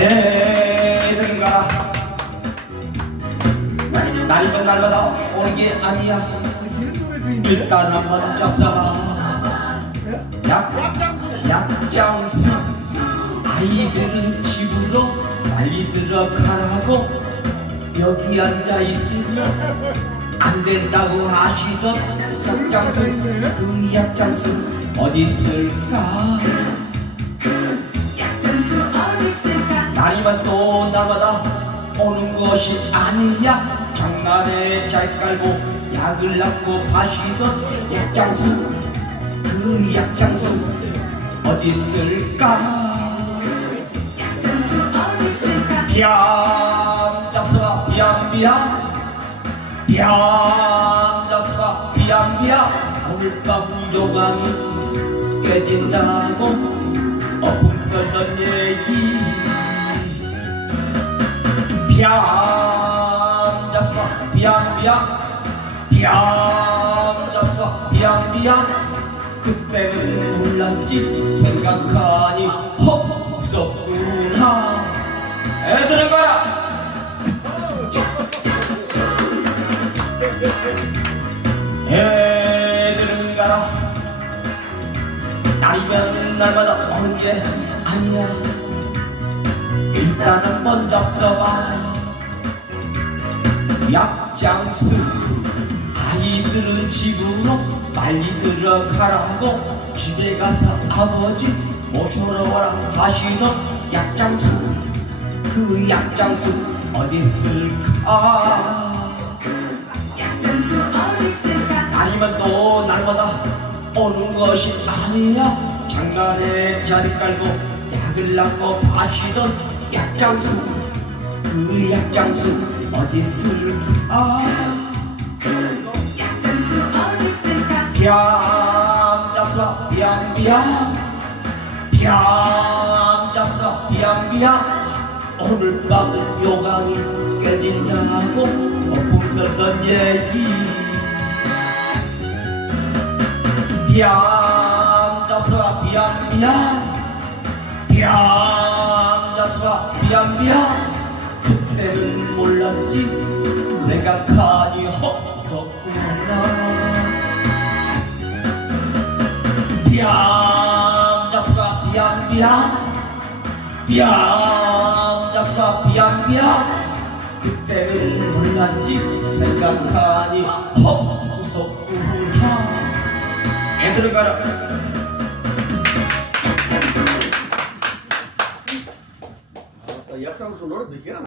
애들과 날도 날마다 오는 게 아니야. 일단 한번 잡사라 약장수. 아이들은 집으로 빨리 들어가라고. 여기 앉아 있으면 안 된다고 하시던 약장수. 그 약장수 어디 있을까? 날이면 또 날마다 오는 것이 아니야. 장난에 잘 깔고 약을 낳고 파시던 약장수 그 약장수 어디 있을까? 약장수 어디 있을까? 비암 잡수가 비암비암. 비암 잡수가 비암비암. 오늘 밤 요강이 깨진다고 어풍 떠던 얘 비암비암 비암 잡수가? 비암비암 그때는 몰랐지 생각하니 헉 무섭구나. 애들은 가라. 애들은 가라. 날이면 날마다 오는 게 아니야. 일단은 먼저 써봐 약장수 아이들은 집으로 빨리 들어가라고 집에 가서 아버지 모셔러 와라 하시던 약장수 그 약장수 어디 있을까? 약장수 어디 있을까? 아니면 또 날마다 오는 것이 아니야? 장난에 자리 깔고 약을 낳고 파시던 약장수 그 약장수 어디 있을까 약장수 어디 있을까 비암 잡수라 비암 비암 오늘 밤은 요강이 깨진다고 어풍 들던 얘기 잡수라 비암 비 몰랐지? 내가 가니 헛섰구나. 비암 잡수가 비암 비암. 비암 잡수가 비암 그때는 몰랐지? 생각하니 헛 무섭구나. 애들을 가라. 약장수 노래 드시야